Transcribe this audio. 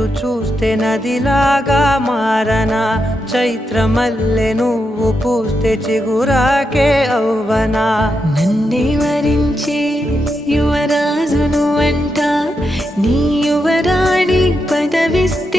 ఎదురు చూస్తే నదిలాగా మారనా, చైత్రమల్లె నువ్వు పూస్తే చిగురాకే అవ్వనా. నన్నే వరించే యువరాజును అంట, నీ యువరాణి పదవిస్తే